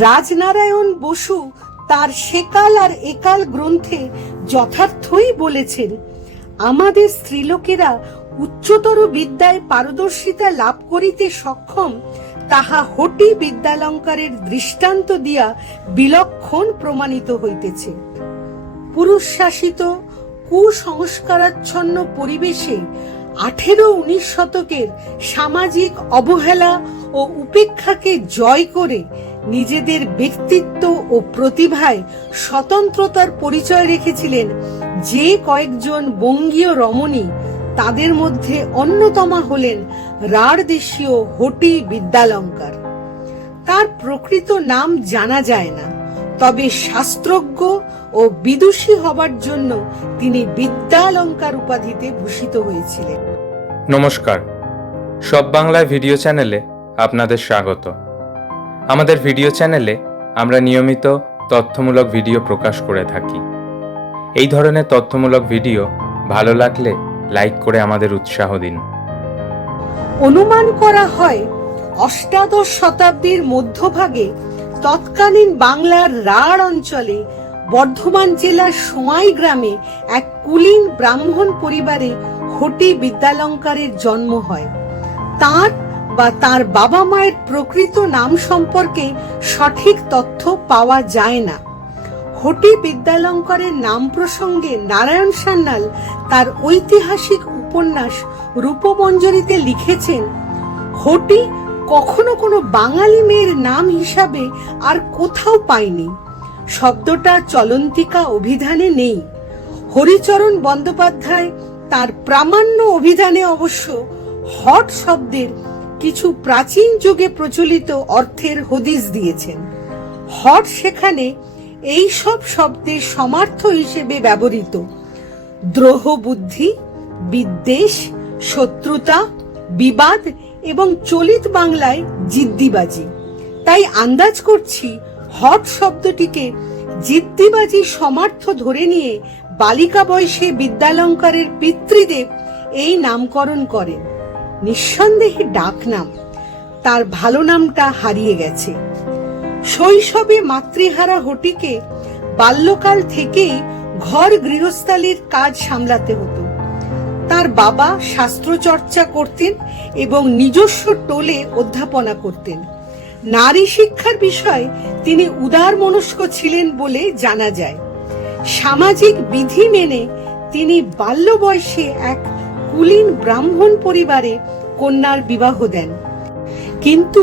রাজনারায়ণ বসু তার সেকাল আর একাল গ্রন্থে যথার্থই বলেছেন, আমাদের স্ত্রীলোকেরা উচ্চতর বিদ্যায় পারদর্শিতা লাভ করিতে সক্ষম, তাহা হটি বিদ্যালঙ্কারের দৃষ্টান্ত দিয়া বিলক্ষণ প্রমাণিত হইতেছে। পুরুষ শাসিত কুসংস্কারাচ্ছন্ন পরিবেশে আঠেরো উনিশ শতকের সামাজিক অবহেলা ও উপেক্ষাকে জয় করে নিজেদের ব্যক্তিত্ব ও প্রতিভায় স্বতন্ত্রতার পরিচয় রেখেছিলেন যে কয়েকজন বঙ্গীয় রমণী, তাদের মধ্যে অন্যতমা হলেন রাঢ় দেশীয় হটি বিদ্যালঙ্কার। তার প্রকৃত নাম জানা যায় না, তবে শাস্ত্রজ্ঞ ও বিদুষী হবার জন্য তিনি বিদ্যালঙ্কার উপাধিতে ভূষিত হয়েছিলেন। নমস্কার, সব বাংলা ভিডিও চ্যানেলে আপনাদের স্বাগত। আমাদের ভিডিও চ্যানেলে আমরা নিয়মিত তথ্যমূলক ভিডিও প্রকাশ করে থাকি। এই ধরনের তথ্যমূলক ভিডিও ভালো লাগলে লাইক করে আমাদের উৎসাহ দিন। অনুমান করা হয়, অষ্টাদশ শতাব্দীর মধ্যভাগে তৎকালীন বাংলার রাঢ় অঞ্চলে বর্ধমান জেলার সোয়াই গ্রামে এক কুলীন ব্রাহ্মণ পরিবারে হটি বিদ্যালঙ্কারের জন্ম হয়। তার বা তার বাবা মায়ের প্রকৃত নাম সম্পর্কে সঠিক তথ্য পাওয়া যায় না। হটি বিদ্যালঙ্করের নাম প্রসঙ্গে নারায়ণ সান্যাল তার ঐতিহাসিক উপন্যাস রূপমঞ্জরিতে লিখেছেন, হটি কখনো কোনো বাঙালি মেয়ের নাম হিসাবে আর কোথাও পাইনি। শব্দটা চলন্তিকা অভিধানে নেই। হরিচরণ বন্দ্যোপাধ্যায় তার প্রামাণ্য অভিধানে অবশ্য হট শব্দের কিছু প্রাচীন যুগে প্রচলিত অর্থের হদিস দিয়েছেন। হট সেখানে এই সব শব্দের সমার্থ হিসেবে ব্যবহৃত। দ্রোহ বুদ্ধি, বিদ্বেষ, শত্রুতা, বিবাদ এবং চলিত বাংলায় জিদ্দিবাজি। তাই আন্দাজ করছি হট শব্দটিকে জিদ্দিবাজি সমার্থ ধরে নিয়ে বালিকা বয়সে বিদ্যালঙ্কারের পিতৃদেব এই নামকরণ করেন। নিঃসন্দেহে ডাক নাম তার ভালো নামটা হারিয়ে গেছে। শৈশবে মাতৃহারা হটিকে বাল্যকাল থেকেই ঘর গৃহস্থালির কাজ সামলাতে হতো। তার বাবা শাস্ত্র চর্চা করতেন এবং নিজস্ব টোলে অধ্যাপনা করতেন। নারী শিক্ষার বিষয়ে তিনি উদার মনস্ক ছিলেন বলে জানা যায়। সামাজিক বিধি মেনে তিনি বাল্য বয়সে এক কুলীন ব্রাহ্মণ পরিবারে কন্যার বিবাহ দেন। কিন্তু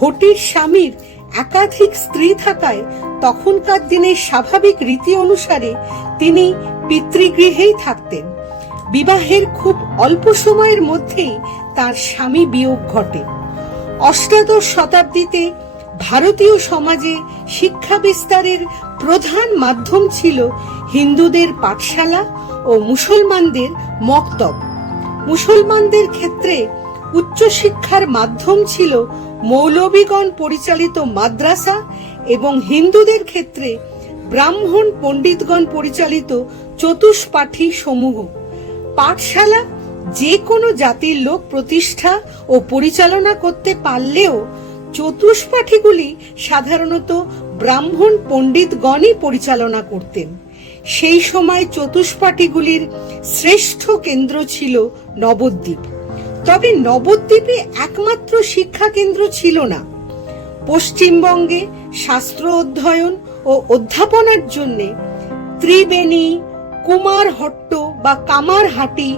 হটির স্বামীর একাধিক স্ত্রী থাকায় তখনকার দিনের স্বাভাবিক রীতি অনুসারে তিনি পিতৃগৃহেই থাকতেন। বিবাহের খুব অল্প সময়ের মধ্যেই তার স্বামী বিয়োগ ঘটে। অষ্টাদশ শতাব্দীতে ভারতীয় সমাজে শিক্ষা বিস্তারের প্রধান মাধ্যম ছিল হিন্দুদের পাঠশালা ও মুসলমানদের মক্তব। মুসলমানদের ক্ষেত্রে উচ্চশিক্ষার মাধ্যম ছিল মৌলবীগণ পরিচালিত মাদ্রাসা এবং হিন্দুদের ক্ষেত্রে ব্রাহ্মণ পণ্ডিতগণ পরিচালিত চতুষ্পাঠী সমূহ। পাঠশালা যে কোনো জাতির লোক প্রতিষ্ঠা ও পরিচালনা করতে পারলেও চতুষ্পাঠীগুলি সাধারণত ব্রাহ্মণ পণ্ডিতগণই পরিচালনা করতেন। সেই সময় চতুষ্পাঠীগুলির শ্রেষ্ঠ কেন্দ্র ছিল নবদ্বীপ। তবে নবদ্বীপে একমাত্র শিক্ষা কেন্দ্র ছিল না। পশ্চিমবঙ্গে শাস্ত্র অধ্যয়ন ও অধ্যাপনার জন্যে ত্রিবেণী, কুমারহট্ট বা কামারহাটি,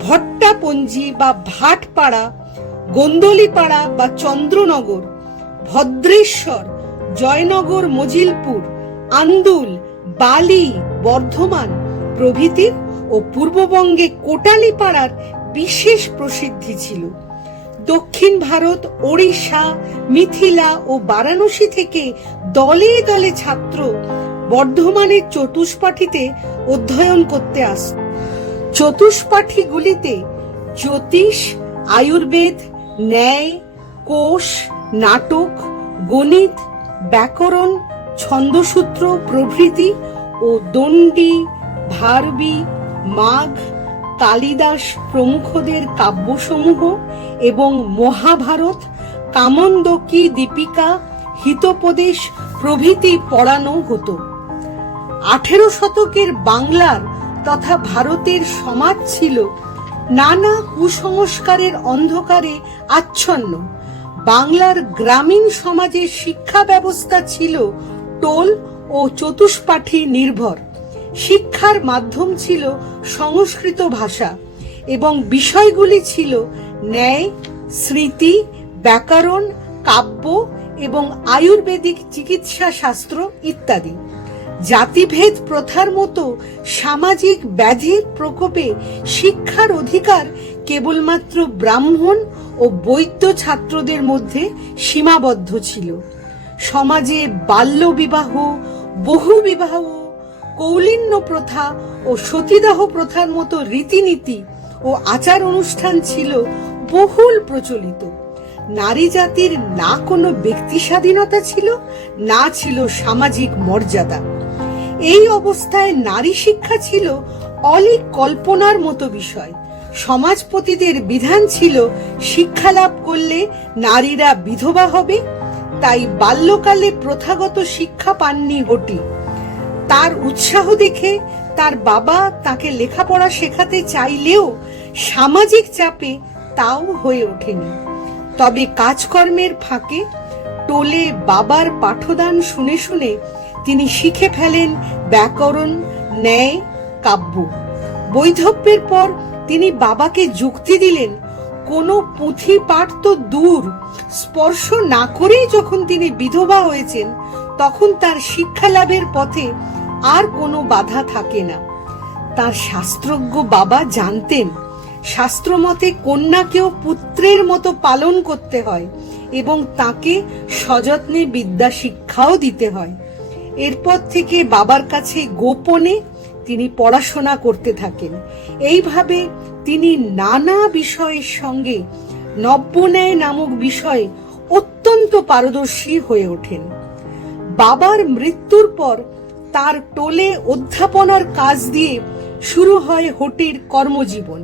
ভট্টাপঞ্জি বা ভাটপাড়া, গোন্দলিপাড়া বা চন্দ্রনগর, ভদ্রেশ্বর, জয়নগর, মজিলপুর, আন্দুল, বালি, বর্ধমান প্রভৃতির ও পূর্ববঙ্গে কোটালীপাড়ার বিশেষ প্রসিদ্ধি ছিল। দক্ষিণ ভারত, ওড়িশা, মিথিলা ও বারাণসী থেকে দলে দলে ছাত্র বর্ধমানের চতুষ্পাঠীতে অধ্যয়ন করতে আসত চতুষ্পাঠীগুলিতে জ্যোতিষ, আয়ুর্বেদ, ন্যায়, কোষ, নাটক, গণিত, ব্যাকরণ, ছন্দসূত্র, প্রভৃতি ও দণ্ডী, ভারবি, মাঘ কালিদাস প্রমুখদের কাব্যসমূহ এবং মহাভারত, কামন্দকী দীপিকা, হিতোপদেশ প্রভৃতি পড়ানো হতো। আঠেরো শতকের বাংলার তথা ভারতের সমাজ ছিল নানা কুসংস্কারের অন্ধকারে আচ্ছন্ন। বাংলার গ্রামীণ সমাজের শিক্ষা ব্যবস্থা ছিল টোল ও চতুষ্পাঠী নির্ভর। শিক্ষার মাধ্যম ছিল সংস্কৃত ভাষা এবং বিষয়গুলি ছিল ন্যায়, স্মৃতি, ব্যাকরণ, কাব্য এবং আয়ুর্বেদিক চিকিৎসা শাস্ত্র ইত্যাদি। জাতিভেদ প্রথার মতো সামাজিক ব্যাধির প্রকোপে শিক্ষার অধিকার কেবলমাত্র ব্রাহ্মণ ও বৈদ্য ছাত্রদের মধ্যে সীমাবদ্ধ ছিল। সমাজে বাল্য বিবাহ বহু বিবাহ কৌলিন্য প্রথা ও সতীদাহ প্রথার মতো রীতিনীতি ও আচার অনুষ্ঠান ছিল বহুল প্রচলিত। নারী জাতির না কোনো ব্যক্তি স্বাধীনতা ছিল, না ছিল সামাজিক মর্যাদা। এই অবস্থায় নারী শিক্ষা ছিল অলিক কল্পনার মতো বিষয়। সমাজপতিদের বিধান ছিল শিক্ষা লাভ করলে নারীরা বিধবা হবে, তাই বাল্যকালে প্রথাগত শিক্ষা পাননি হটি। তার উৎসাহ দেখে তার বাবা তাকে লেখাপড়া শেখাতে চাইলেও সামাজিক চাপে তাও হয়ে ওঠেনি। তবে কাজকর্মের ফাঁকে টোলে বাবার পাঠদান শুনে শুনে তিনি শিখে ফেলেন ব্যাকরণ, ন্যায়, কাব্য। বৈধব্যের পর তিনি বাবাকে যুক্তি দিলেন, কোনো পুঁথি পাঠ তো দূর, স্পর্শ না করেই যখন তিনি বিধবা হয়েছেন, তখন তার শিক্ষা লাভের পথে আর কোনো বাধা থাকে না। তার শাস্ত্রজ্ঞ বাবা জানতেন, শাস্ত্রমতে কন্যাকেও পুত্রের মতো পালন করতে হয় এবং তাকে সযত্নে বিদ্যা শিক্ষাও দিতে হয়। এরপর থেকে বাবার কাছে গোপনে তিনি পড়াশোনা করতে থাকেন। এইভাবে তিনি নানা বিষয়ের সঙ্গে নব্যন্যায় নামক বিষয়ে অত্যন্ত পারদর্শী হয়ে ওঠেন। বাবার মৃত্যুর পর তার টোলে অধ্যাপনার কাজ দিয়ে শুরু হয় হোটির কর্মজীবন।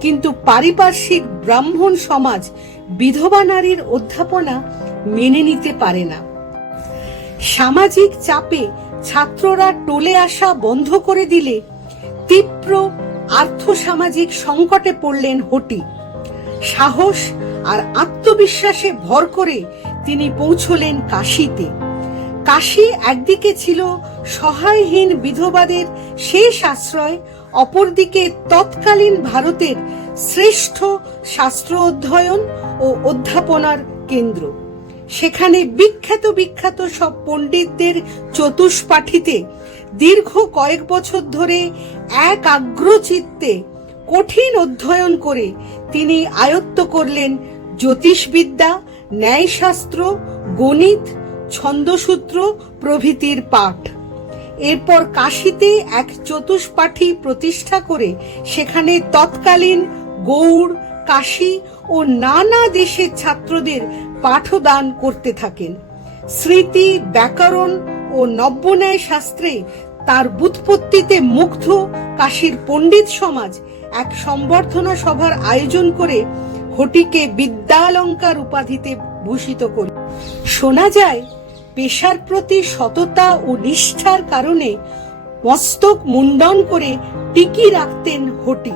কিন্তু পারিপার্শ্বিক ব্রাহ্মণ সমাজ বিধবা নারীর অধ্যাপনা মেনে নিতে পারে না। সামাজিক চাপে ছাত্ররা টোলে আসা বন্ধ করে দিলে তীব্র আর্থসামাজিক সংকটে পড়লেন হটি। সাহস আর আত্মবিশ্বাসে ভর করে তিনি পৌঁছলেন কাশীতে। কাশী একদিকে ছিল সহায়হীন বিধবাদের শেষ আশ্রয়, অপরদিকে তৎকালীন ভারতের শ্রেষ্ঠ শাস্ত্র অধ্যয়ন ও অধ্যাপনার কেন্দ্র। সেখানে বিখ্যাত বিখ্যাত সব পণ্ডিতদের চতুষ্পাঠিতে দীর্ঘ কয়েক বছর ধরে এক আগ্রচিত্তে কঠিন অধ্যয়ন করে তিনি আয়ত্ত করলেন জ্যোতিষবিদ্যা, ন্যায়শাস্ত্র, গণিত, ছন্দসূত্র প্রভৃতির পাঠ। এরপর কাশীতে এক চতুষ্পাঠী প্রতিষ্ঠা করে সেখানে তৎকালীন গৌড়, কাশী ও নানা দেশের ছাত্রদের পাঠদান করতে থাকেন। স্মৃতি, ব্যাকরণ ও নব্যন্যায় শাস্ত্রে তার বুৎপত্তিতে মুগ্ধ কাশীর পণ্ডিত সমাজ এক সম্বর্ধনা সভার আয়োজন করে হটিকে বিদ্যালঙ্কার উপাধিতে ভূষিত করে। শোনা যায় পেশার প্রতি সততা ও নিষ্ঠার কারণে মস্তক মুন্ডন করে টিকি রাখতেন হটি।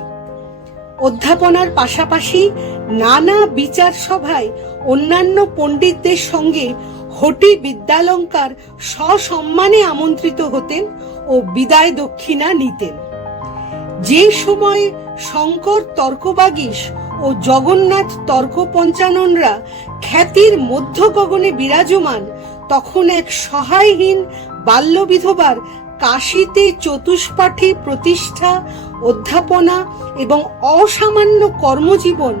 অধ্যাপনার পাশাপাশি নানা বিচার সভায় অন্যান্য পণ্ডিতদের সঙ্গে হটি বিদ্যালঙ্কার সসম্মানে আমন্ত্রিত হতেন ও বিদায় দক্ষিণা নিতেন। যে সময় শঙ্কর তর্কবাগীশ ও জগন্নাথ তর্ক পঞ্চাননরা খ্যাতির মধ্য গগনে বিরাজমান তখন এক সহায়হীন বাল্য বিধবার কাশীতে চতুষ্পাঠী প্রতিষ্ঠা, অধ্যাপনা এবং অসামান্য কর্মজীবন,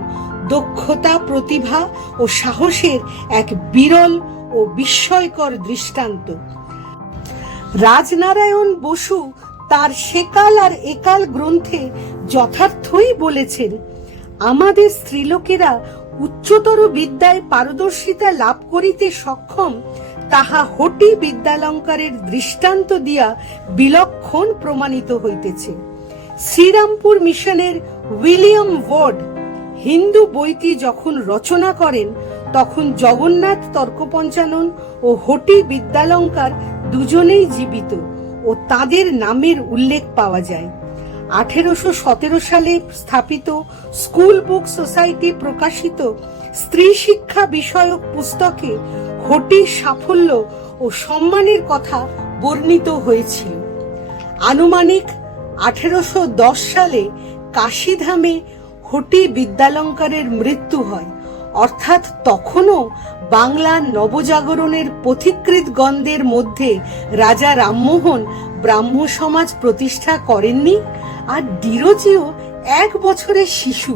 দক্ষতা, প্রতিভা ও সাহসের এক বিরল ও বিস্ময়কর দৃষ্টান্ত। রাজনারায়ণ বসু তার সেকাল আর একাল গ্রন্থে যথার্থই বলেছেন, আমাদের স্ত্রীলোকেরা উচ্চতর বিদ্যায় পারদর্শিতা লাভ করিতে সক্ষম তাহা হটি বিদ্যালঙ্কারের দৃষ্টান্ত দিয়া বিলক্ষণ প্রমাণিত হইতেছে। শ্রীরামপুর মিশনের উইলিয়াম ওয়ার্ড হিন্দু বইটি যখন রচনা করেন, তখন জগন্নাথ তর্কপঞ্চানন ও হটি বিদ্যালঙ্কার দুজনেই জীবিত ও তাদের নামের উল্লেখ পাওয়া যায়। আঠেরোশো সতেরো সালে স্থাপিত স্কুল বুক সোসাইটি প্রকাশিত স্ত্রী শিক্ষা বিষয়ক পুস্তকে হটির সাফল্য ও সম্মানের কথা বর্ণিত হয়েছিল। আনুমানিক আঠেরোশো দশ সালে কাশীধামে হটি বিদ্যালঙ্কারের মৃত্যু হয়। অর্থাৎ তখনও বাংলা নবজাগরণের পথিকৃত গন্ধের মধ্যে রাজা রামমোহন ব্রাহ্ম সমাজ প্রতিষ্ঠা করেননি আর ডিরোজিও এক বছরের শিশু।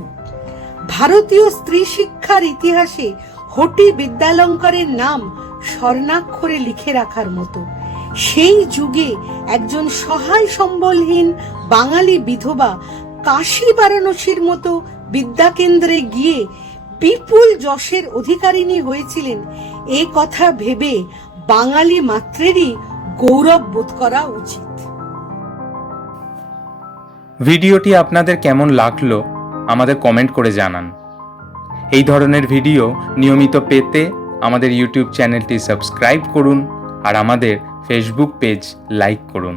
ভারতীয় স্ত্রী শিক্ষার ইতিহাসে হটি বিদ্যালঙ্কারের নাম স্বর্ণাক্ষরে লিখে রাখার মতো। সেই যুগে একজন সহায় সম্বলহীন বাঙালি বিধবা কাশী বারাণসীর মতো বিদ্যাকেন্দ্রে গিয়ে বিপুল যশের অধিকারিণী হয়েছিলেন, এ কথা ভেবে বাঙালি মাত্রেরই গৌরব বোধ করা উচিত। ভিডিওটি আপনাদের কেমন লাগল আমাদের কমেন্ট করে জানান। এই ধরনের ভিডিও নিয়মিত পেতে আমাদের ইউটিউব চ্যানেলটি সাবস্ক্রাইব করুন আর আমাদের ফেসবুক পেজ লাইক করুন।